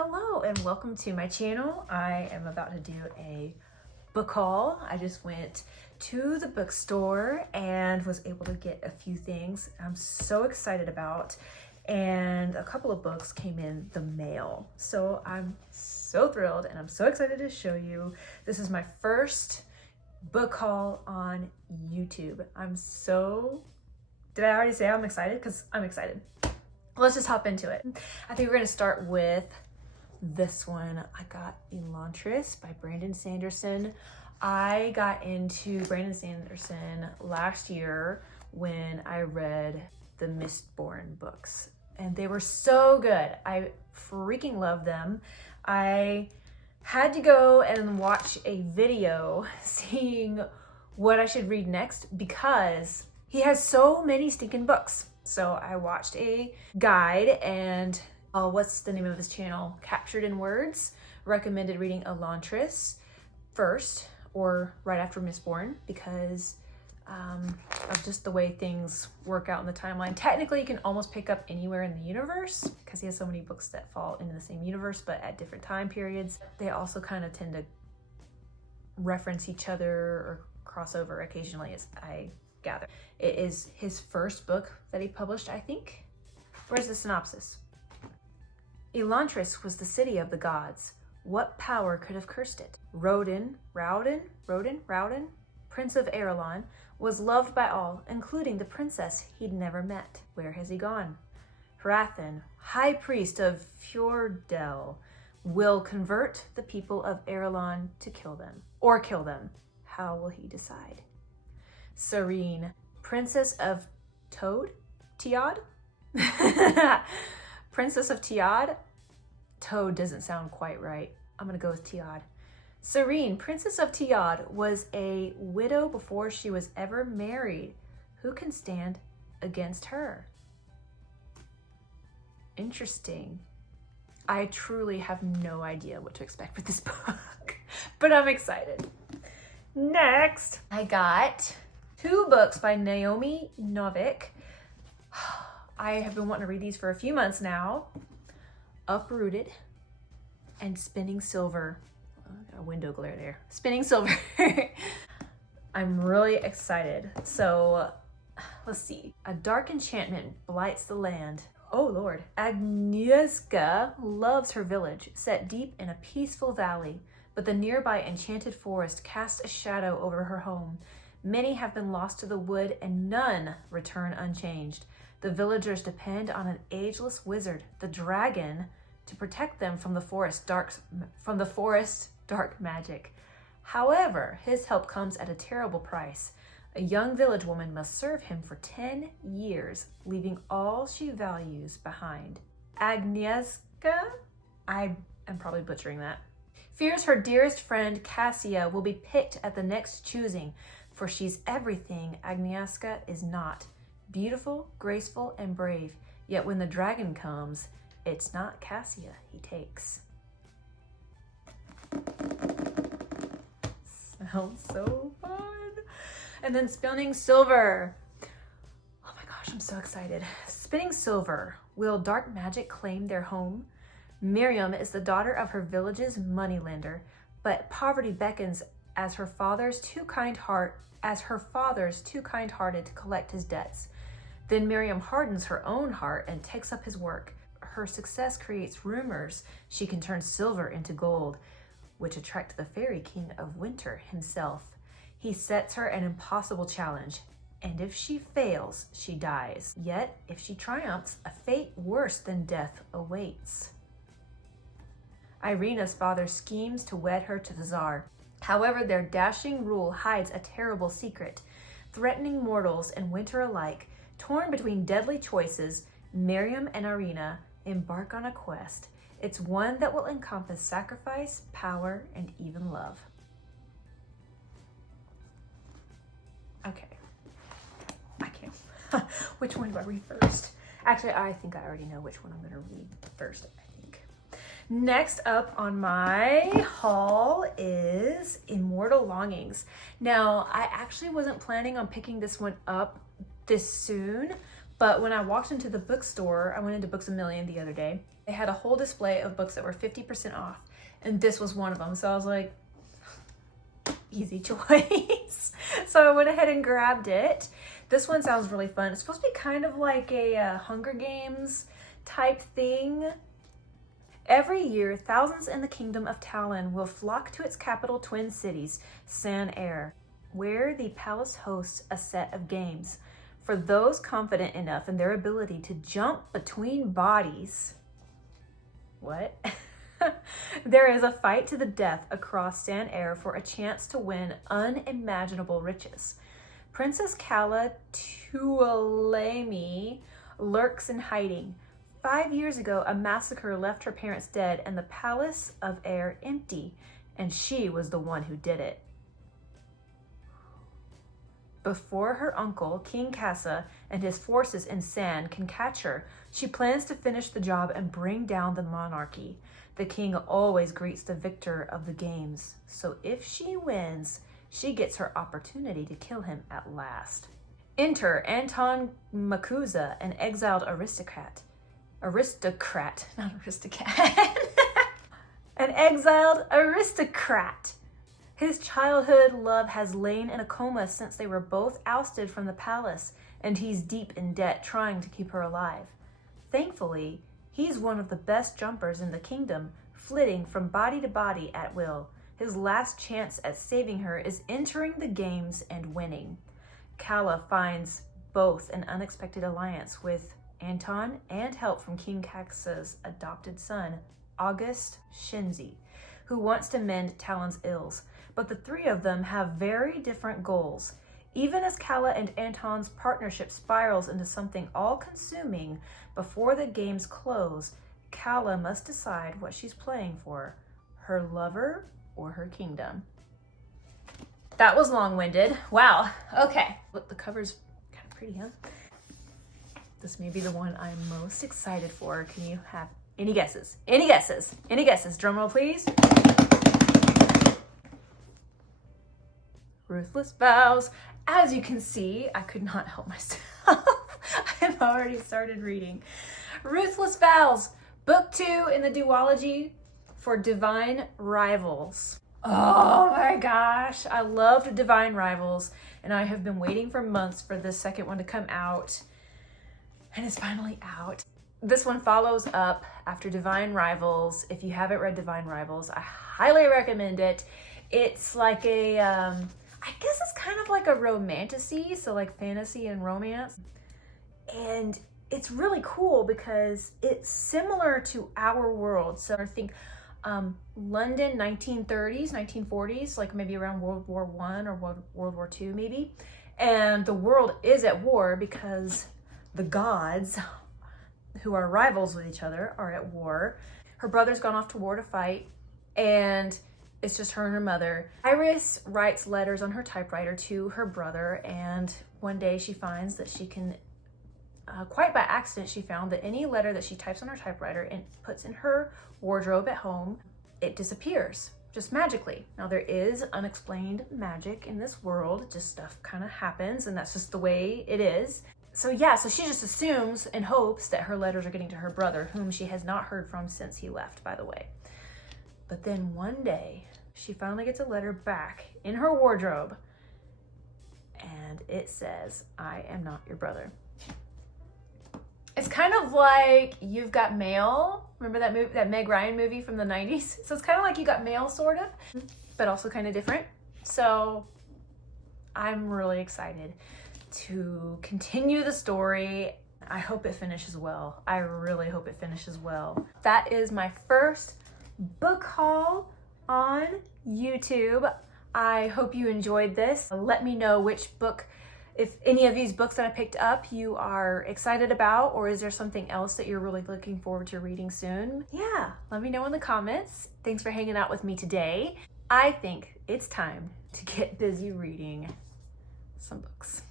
Hello and welcome to my channel. I am about to do a book haul. I just went to the bookstore and was able to get a few things I'm so excited about, and a couple of books came in the mail. So I'm so thrilled and I'm so excited to show you. This is my first book haul on YouTube. Did I already say I'm excited? Because I'm excited. Let's just hop into it. I think we're gonna start with this one. I got Elantris by Brandon Sanderson. I got into Brandon Sanderson last year when I read the Mistborn books, and they were so good. I freaking love them. I had to go and watch a video seeing what I should read next because he has so many stinking books. So I watched a guide, and what's the name of his channel? Captured in Words recommended reading Elantris first or right after Mistborn because of just the way things work out in the timeline. Technically, you can almost pick up anywhere in the universe because he has so many books that fall into the same universe, but at different time periods. They also kind of tend to reference each other or cross over occasionally, as I gather. It is his first book that he published, I think. Where's the synopsis? Elantris was the city of the gods. What power could have cursed it? Rodin, Prince of Erelon, was loved by all, including the princess he'd never met. Where has he gone? Hrathen, High Priest of Fjordell, will convert the people of Erelon to kill them. Or kill them. How will he decide? Serene, Princess of Tiad? Princess of Tiad? Toad doesn't sound quite right. I'm gonna go with Tiad. Serene, Princess of Tiad, was a widow before she was ever married. Who can stand against her? Interesting. I truly have no idea what to expect with this book, but I'm excited. Next, I got 2 books by Naomi Novik. I have been wanting to read these for a few months now. Uprooted and Spinning Silver. Oh, I got a window glare there. Spinning Silver. I'm really excited. So let's see. A dark enchantment blights the land. Oh Lord. Agnieszka loves her village, set deep in a peaceful valley, but the nearby enchanted forest casts a shadow over her home. Many have been lost to the wood and none return unchanged. The villagers depend on an ageless wizard, the dragon, to protect them from the forest's dark magic. However, his help comes at a terrible price. A young village woman must serve him for 10 years, leaving all she values behind. Agnieszka, I am probably butchering that, fears her dearest friend Cassia will be picked at the next choosing, for she's everything Agnieszka is not. Beautiful, graceful, and brave. Yet when the dragon comes, it's not Cassia he takes. Sounds so fun. And then Spinning Silver. Oh my gosh, I'm so excited. Spinning Silver. Will dark magic claim their home? Miriam is the daughter of her village's moneylender, but poverty beckons as her father's too kind-hearted to collect his debts. Then Miriam hardens her own heart and takes up his work. Her success creates rumors she can turn silver into gold, which attract the fairy king of winter himself. He sets her an impossible challenge, and if she fails, she dies. Yet, if she triumphs, a fate worse than death awaits. Irina's father schemes to wed her to the Tsar. However, their dashing rule hides a terrible secret. Threatening mortals and winter alike, torn between deadly choices, Miriam and Irina embark on a quest. It's one that will encompass sacrifice, power, and even love. Okay. I can't. Which one do I read first? Actually, I think I already know which one I'm going to read first, I think. Next up on my haul is Immortal Longings. Now, I actually wasn't planning on picking this one up this soon, But when I walked into the bookstore, I went into Books A Million the other day. They had a whole display of books that were 50% off. And this was one of them. So I was like, easy choice. So I went ahead and grabbed it. This one sounds really fun. It's supposed to be kind of like a Hunger Games type thing. Every year, thousands in the kingdom of Talon will flock to its capital twin cities, San Air, where the palace hosts a set of games. For those confident enough in their ability to jump between bodies. What? There is a fight to the death across San Air for a chance to win unimaginable riches. Princess Calla Tuolumne lurks in hiding. 5 years ago, a massacre left her parents dead and the palace of Air empty, and she was the one who did it. Before her uncle, King Kassa, and his forces in San can catch her, she plans to finish the job and bring down the monarchy. The king always greets the victor of the games, so if she wins, she gets her opportunity to kill him at last. Enter Anton Makuza, an exiled aristocrat. Not aristocrat. An exiled aristocrat. His childhood love has lain in a coma since they were both ousted from the palace, and he's deep in debt trying to keep her alive. Thankfully, he's one of the best jumpers in the kingdom, flitting from body to body at will. His last chance at saving her is entering the games and winning. Calla finds both an unexpected alliance with Anton and help from King Kassa's adopted son, August Shinzi, who wants to mend Talon's ills. But the three of them have very different goals. Even as Calla and Anton's partnership spirals into something all-consuming, before the games close, Calla must decide what she's playing for, her lover or her kingdom. That was long-winded. Wow. Okay. Look, the cover's kind of pretty, huh? This may be the one I'm most excited for. Can you have any guesses? Any guesses? Any guesses? Drum roll, please. Ruthless Vows. As you can see, I could not help myself. I've already started reading. Ruthless Vows, book 2 in the duology for Divine Rivals. Oh my gosh, I loved Divine Rivals, and I have been waiting for months for this second one to come out, and it's finally out. This one follows up after Divine Rivals. If you haven't read Divine Rivals, I highly recommend it. It's like a, I guess it's kind of like a romantasy, so like fantasy and romance. And it's really cool because it's similar to our world. So I think London 1930s, 1940s, like maybe around World War I or World War II maybe. And the world is at war because the gods, who are rivals with each other, are at war. Her brother's gone off to war to fight, and it's just her and her mother. Iris writes letters on her typewriter to her brother, and one day she finds that she can, quite by accident, she found that any letter that she types on her typewriter and puts in her wardrobe at home, it disappears, just magically. Now there is unexplained magic in this world, just stuff kind of happens, and that's just the way it is. So yeah, so she just assumes and hopes that her letters are getting to her brother, whom she has not heard from since he left, by the way. But then one day, she finally gets a letter back in her wardrobe, and it says, "I am not your brother." It's kind of like You've Got Mail. Remember that movie, that Meg Ryan movie from the 90s? So it's kind of like You Got Mail, sort of, but also kind of different. So I'm really excited to continue the story. I hope it finishes well. I really hope it finishes well. That is my first book haul on YouTube. I hope you enjoyed this. Let me know which book, if any of these books that I picked up you are excited about, or is there something else that you're really looking forward to reading soon? Yeah, let me know in the comments. Thanks for hanging out with me today. I think it's time to get busy reading some books.